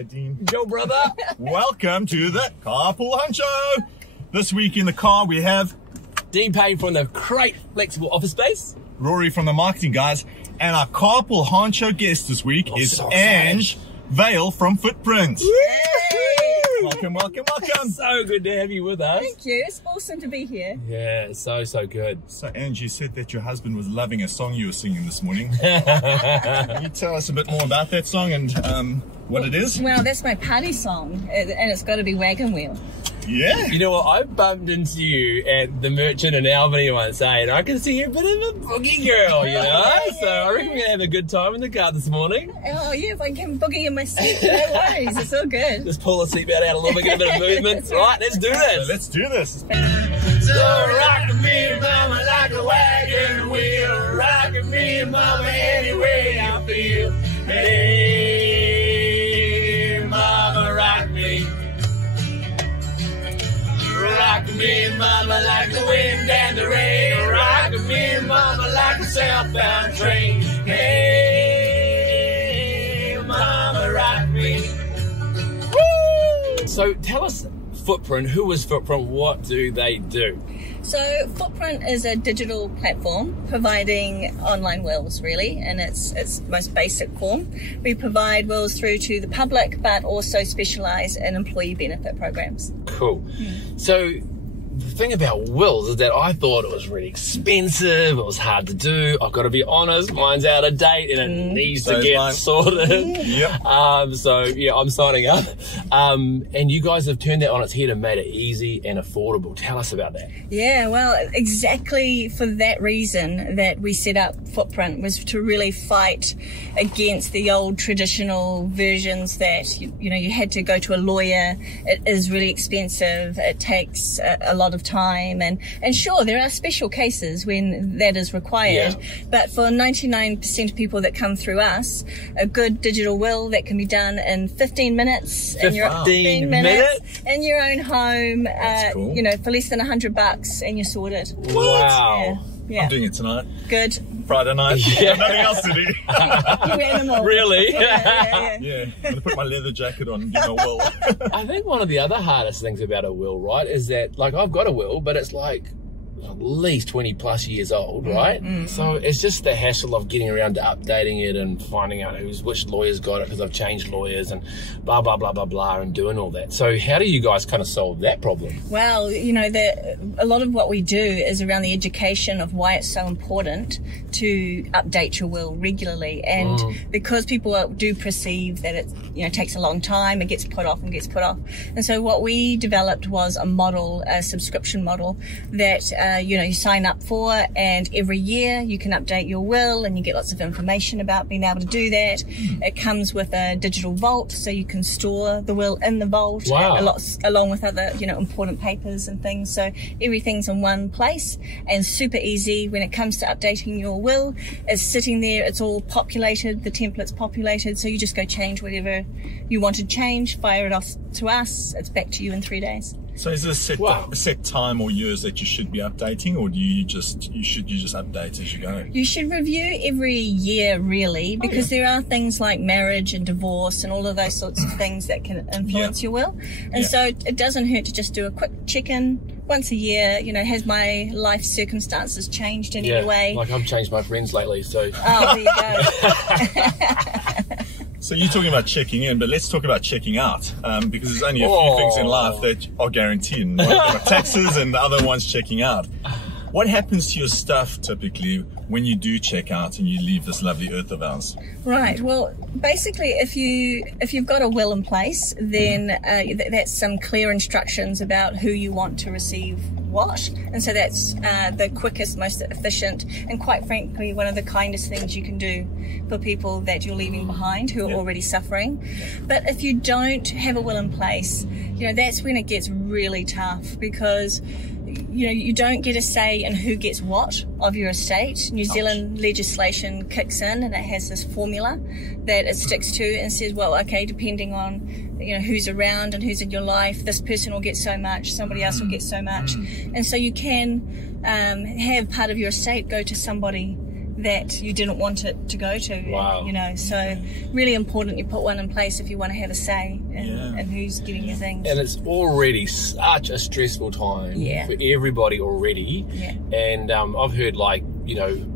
G'day, Dean. Yo, brother. Welcome to the Carpool Honcho. This week in the car we have Dean Payne from the Crate Flexible Office Space. Rory from the Marketing Guys. And our Carpool Honcho guest this week is so Ange Vale from Footprint. Yay! Welcome, welcome, welcome. So good to have you with us. Thank you. It's awesome to be here. Yeah, so good. So, Ange, you said that your husband was loving a song you were singing this morning. Can you tell us a bit more about that song and what it is? Well, that's my party song, and it's got to be Wagon Wheel. Yeah. You know what? I bumped into you at the Merchant in Albany once, and I can see you're a bit of a boogie girl, you know? So I reckon we're going to have a good time in the car this morning. Oh, yeah, if I can boogie in my seat, no worries. It's all good. Just pull the seatbelt out a little bit, get a bit of movement. Right, let's do this. So let's do this. So rock me, mama, like a wagon wheel. Rock me, mama, any way I feel. Hey, mama, rock me. Rock me, mama, like the wind and the rain. Rock me, mama, like a southbound train. Hey, mama, rock me. Woo! So tell us, Footprint, who is Footprint? What do they do? So Footprint is a digital platform providing online wills, really, in its most basic form. We provide wills through to the public, but also specialise in employee benefit programs. Cool. So the thing about wills is that I thought it was really expensive, it was hard to do. I've got to be honest, mine's out of date and it needs to get sorted. Yep. So yeah, I'm signing up. And you guys have turned that on its head and made it easy and affordable. Tell us about that. Yeah, well, exactly for that reason that we set up Footprint, was to really fight against the old traditional versions that, you know, you had to go to a lawyer. It is really expensive. It takes a lot of time, and sure, there are special cases when that is required, but for 99% of people that come through us, a good digital will that can be done in 15 minutes in your in your own home, cool. you know, for less than $100, and you're sorted. Wow. Yeah. I'm doing it tonight. Good. Friday night. Yeah. Nothing else to do. You animal. Really? Yeah. Yeah, I'm going to put my leather jacket on and do my will. I think one of the other hardest things about a will, right, is that, like, I've got a will, but it's like at least 20 plus years old, right? So it's just the hassle of getting around to updating it and finding out which lawyer's got it, because I've changed lawyers and blah, blah, blah, blah, blah, and doing all that. So how do you guys kind of solve that problem? Well, you know, a lot of what we do is around the education of why it's so important to update your will regularly, and because people do perceive that it, you know, takes a long time, it gets put off and gets put off. And so what we developed was a model, a subscription model that you know, you sign up for, and every year you can update your will and you get lots of information about being able to do that. It comes with a digital vault, so you can store the will in the vault, along with other, you know, important papers and things. So everything's in one place and super easy. When it comes to updating your will, it's sitting there, it's all populated, the template's populated, so you just go change whatever you want to change, fire it off to us, it's back to you in 3 days. So is there a set time or years that you should be updating, or do you just update as you go? You should review every year, really, because there are things like marriage and divorce and all of those sorts of things that can influence your will. And so it doesn't hurt to just do a quick check-in once a year. You know, has my life circumstances changed in any way? Like I've changed my friends lately, so. Oh, there you go. So you're talking about checking in, but let's talk about checking out, because there's only a few things in life that are guaranteed. And one of them are taxes, and the other one's checking out. What happens to your stuff typically when you do check out and you leave this lovely earth of ours? Right. Well, basically, if you've got a will in place, then that's some clear instructions about who you want to receive what, and so that's the quickest, most efficient, and quite frankly one of the kindest things you can do for people that you're leaving behind who are already suffering. But if you don't have a will in place, you know, that's when it gets really tough, because you know, you don't get a say in who gets what of your estate. New Zealand legislation kicks in, and it has this formula that it sticks to and says, well, okay, depending on, you know, who's around and who's in your life, this person will get so much, somebody else will get so much. And so you can have part of your estate go to somebody that you didn't want it to go to. Wow. You know, so really important you put one in place if you want to have a say in who's getting your things. And it's already such a stressful time for everybody already. Yeah. And I've heard, like, you know,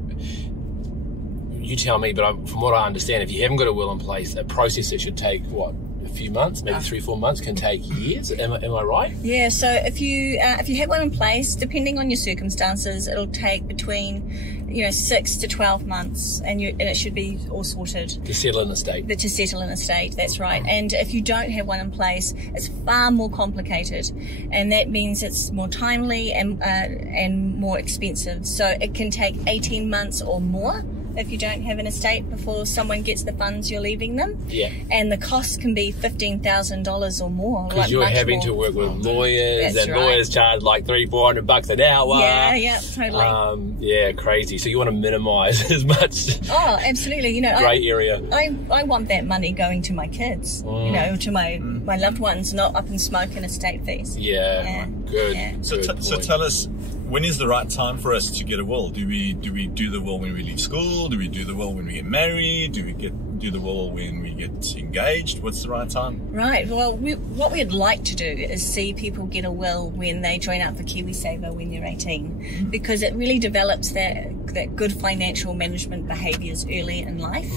you tell me, but from what I understand, if you haven't got a will in place, a process that should take, what, a few months, maybe 3-4 months, can take years. Am I right? Yeah, so if you have one in place, depending on your circumstances, it'll take between 6 to 12 months, and it should be all sorted. To settle an estate. To settle an estate, that's right. And if you don't have one in place, it's far more complicated, and that means it's more timely and more expensive. So it can take 18 months or more if you don't have an estate before someone gets the funds you're leaving them. Yeah. And the cost can be $15,000 or more. Because you're having to work with lawyers, and lawyers charge like $300-400 an hour. Yeah, totally. Yeah, crazy. So you want to minimise as much. Oh, absolutely. Grey area. I want that money going to my kids, to my loved ones, not up in smoke and estate fees. Yeah. Good. Yeah. So tell us, when is the right time for us to get a will? Do we do the will when we leave school? Do we do the will when we get married? Do we do the will when we get engaged? What's the right time? Right. Well, what we'd like to do is see people get a will when they join up for KiwiSaver when they're 18, because it really develops that good financial management behaviours early in life.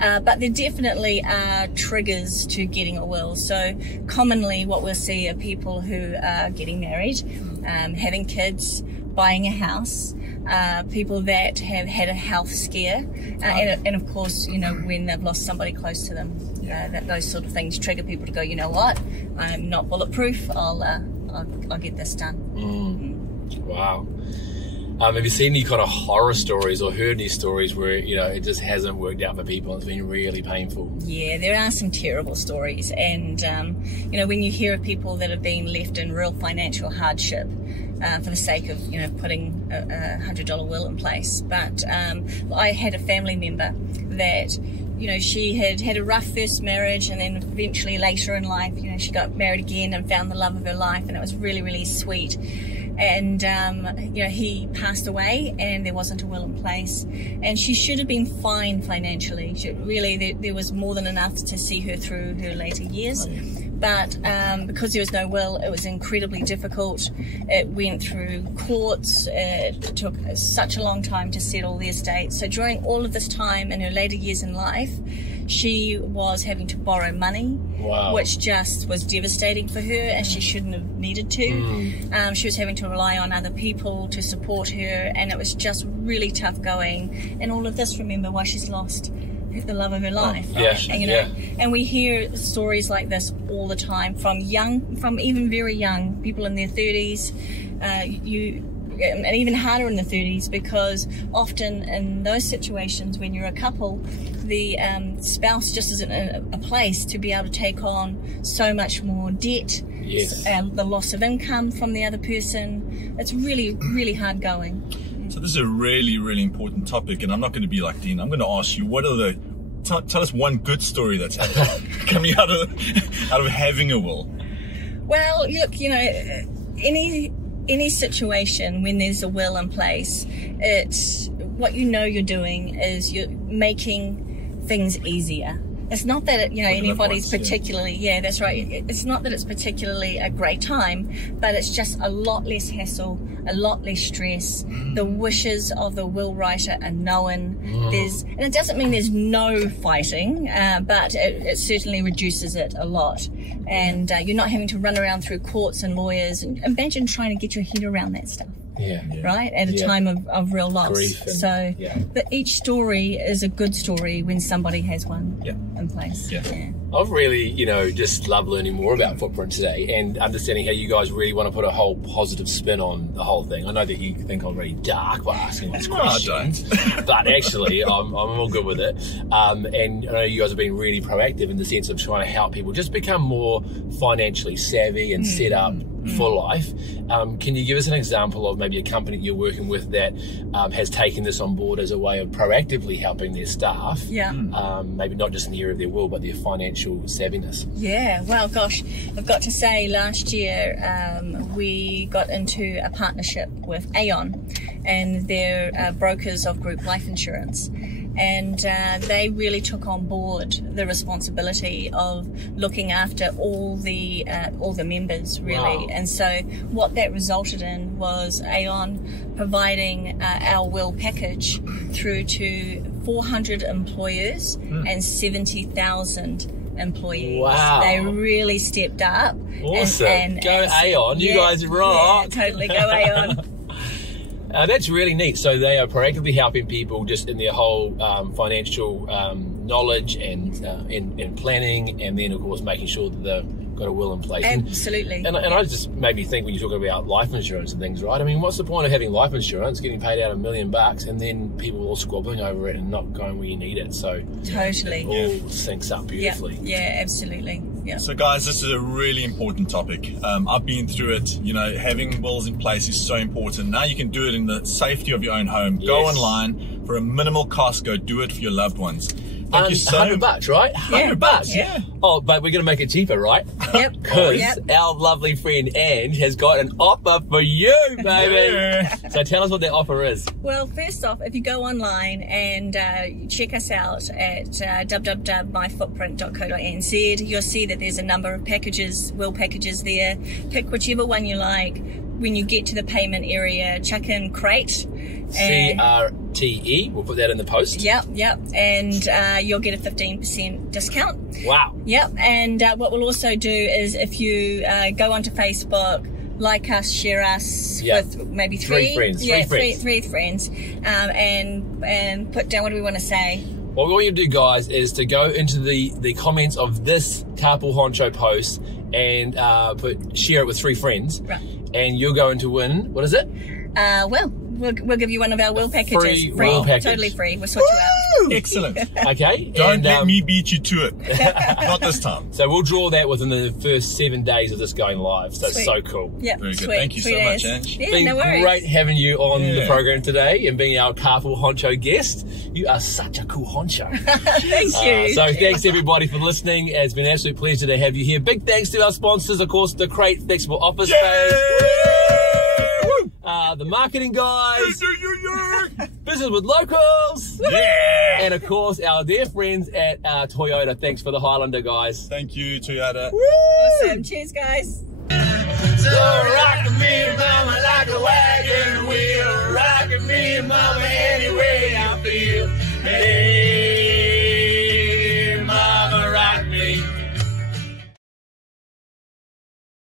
But there definitely are triggers to getting a will. So commonly what we'll see are people who are getting married, having kids, buying a house, people that have had a health scare, and of course, when they've lost somebody close to them. Those sort of things trigger people to go, you know what, I'm not bulletproof, I'll get this done. Wow. Have you seen any kind of horror stories or heard any stories where, it just hasn't worked out for people and it's been really painful? Yeah, there are some terrible stories. And, when you hear of people that have been left in real financial hardship for the sake of, putting a $100 will in place. But I had a family member that, she had a rough first marriage, and then eventually later in life, she got married again and found the love of her life, and it was really, really sweet. And, he passed away and there wasn't a will in place, and she should have been fine financially. There was more than enough to see her through her later years. But because there was no will, it was incredibly difficult. It went through courts. It took such a long time to settle the estate. So during all of this time in her later years in life, she was having to borrow money, which just was devastating for her, and she shouldn't have needed to. She was having to rely on other people to support her, and it was just really tough going. And all of this, remember, why she's lost the love of her life. And we hear stories like this all the time from even very young people in their 30s, and even harder in the 30s, because often in those situations when you're a couple, the spouse just isn't in a place to be able to take on so much more debt. Yes. The loss of income from the other person. It's really, really hard going. So this is a really, really important topic, and I'm not going to be like Dean. I'm going to ask you, what are tell us one good story that's coming out of having a will. Well, look, any situation when there's a will in place, what you're doing is you're making things easier. It's not that anybody's particularly, that's right. It's not that it's particularly a great time, but it's just a lot less hassle, a lot less stress. The wishes of the will writer are known. And it doesn't mean there's no fighting, but it certainly reduces it a lot. And you're not having to run around through courts and lawyers. And imagine trying to get your head around that stuff. Right, at a time of real loss. So each story is a good story when somebody has one in place. I've really, just loved learning more about Footprint today, and understanding how you guys really want to put a whole positive spin on the whole thing. I know that you think I'm really dark by asking these questions, but actually I'm all good with it. And I know you guys have been really proactive in the sense of trying to help people just become more financially savvy and set up for life. Can you give us an example of maybe a company that you're working with that has taken this on board as a way of proactively helping their staff? Yeah. Maybe not just in the area of their will, but their financial savviness. Yeah, well, gosh, I've got to say last year we got into a partnership with Aon, and they're brokers of group life insurance. And they really took on board the responsibility of looking after all the members, really. Wow. And so what that resulted in was Aon providing our will package through to 400 employers and 70,000 employees. Wow. They really stepped up. Awesome. And Go Aon. You guys rock. Yeah, totally. Go Aon. That's really neat. So they are proactively helping people just in their whole financial knowledge and planning, and then of course making sure that they've got a will in place. Absolutely. And I just made me think when you're talking about life insurance and things, right? I mean, what's the point of having life insurance, getting paid out $1 million, and then people all squabbling over it and not going where you need it? So Totally. it all syncs up beautifully. Yeah, absolutely. Yeah. So guys, this is a really important topic. I've been through it. You know, having wills in place is so important. Now you can do it in the safety of your own home. Go Yes. online for a minimal cost. Go do it for your loved ones. Thank you so $100, right? $100. Yeah. Oh, but we're going to make it cheaper, right? Yep. Because Yep. our lovely friend Ange has got an offer for you, baby. Yeah. So tell us what that offer is. Well, first off, if you go online and check us out at www.myfootprint.co.nz, you'll see that there's a number of packages, will packages there. Pick whichever one you like. When you get to the payment area, chuck in crate. CRTE. We'll put that in the post. Yep. And you'll get a 15% discount. Wow. Yep. And what we'll also do is if you go onto Facebook, like us, share us with maybe three friends. Three friends. And put down, what do we want to say? What we want you to do, guys, is to go into the comments of this Carpool Honcho post and share it with 3 friends. Right. And you're going to win, what is it? We'll give you one of our will packages. Free will package. Totally free. We'll sort you out. Excellent. Okay. Don't let me beat you to it. Not this time. So we'll draw that within the first 7 days of this going live. So it's so cool. Yeah, Very good. sweet. Thank you so much, Ange. Yeah, Been no worries. great having you on the program today and being our Carpool Honcho guest. You are such a cool honcho. Thank you. So thanks everybody for listening. It's been an absolute pleasure to have you here. Big thanks to our sponsors, of course, the Crate Flexible Office Space, the marketing guys, Business with Locals, and of course our dear friends at Toyota. Thanks for the Highlander, guys. Thank you, Toyota. Awesome. Cheers, guys.